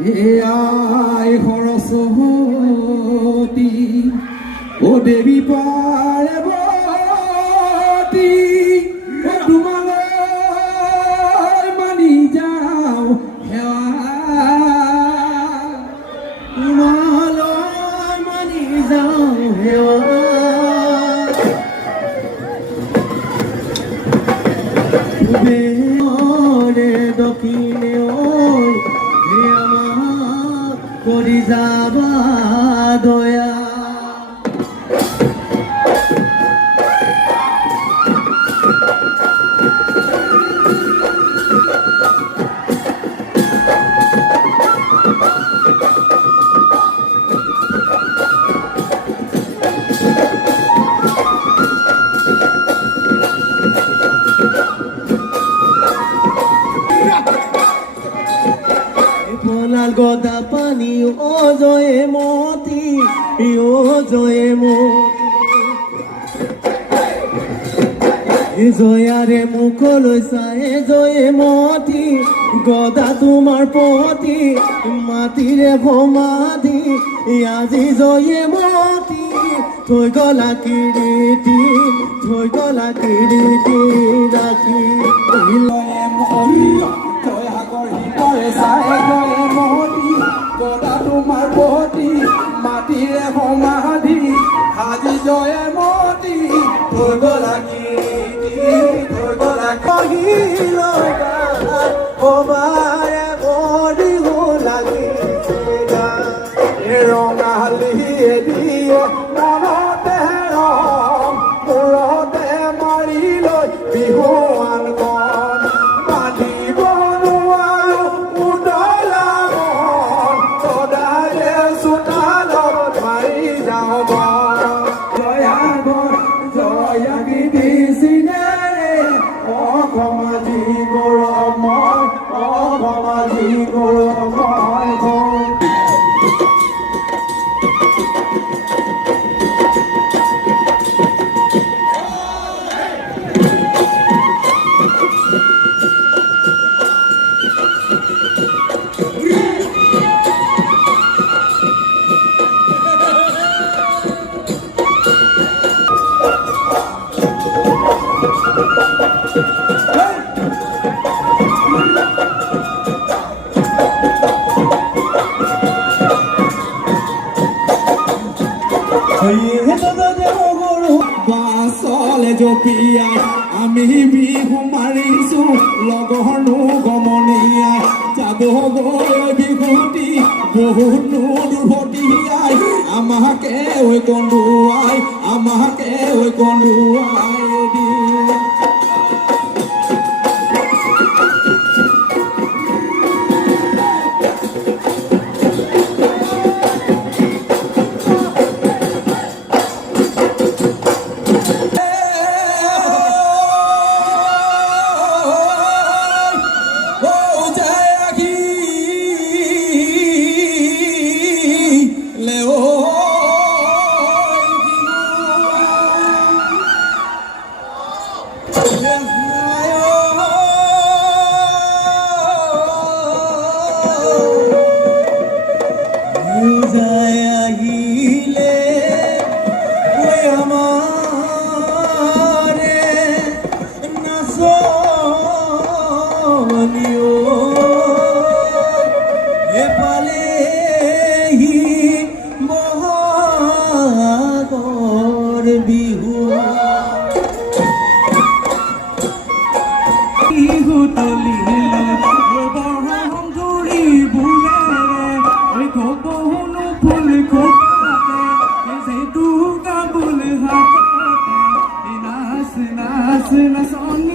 আই সৰস্বতী ও দেৱী পাৰ্বতী তোমালৈ মানি যাওঁ সেৱা তোমালৈ মানি যাওঁ সেৱা দক্ষিণে আমাক কৰি যাবা দয়া গদা পানী ও জয়ে মতি ও জয়ে মতি জয়াৰে মুখলৈ চাই জয়ে মতি গদা তোমাৰ পতি মাটিৰে সমাধি আজি জয়ে মতি থৈ গলা কিৰীতি ৰাখি গদা তোমাৰ পতি মাটিৰে সমাধি আজি জয়ে মতি থৈ গলা কবাৰে বৰি লাগি ৰঙালী দিয়ে মনতে ৰং মূৰতে মাৰি লৈ বিহুৱান গন বান্ধিব নোৱাৰো উদলা মন সদায়ে চোতালত মাৰি যাওঁ জয়া গীতি চিনেৰে অসমাজি গৌৰৱময় অসমাজি গৌৰৱময় বাছলে জপিয়াই আমি বিহু মাৰিছো লগৰনো গমনিয়াই যাব গৈ বিহুতি বহুতনো দুৰ্ভটিয়াই আমাকে কন্দুৱাই Nas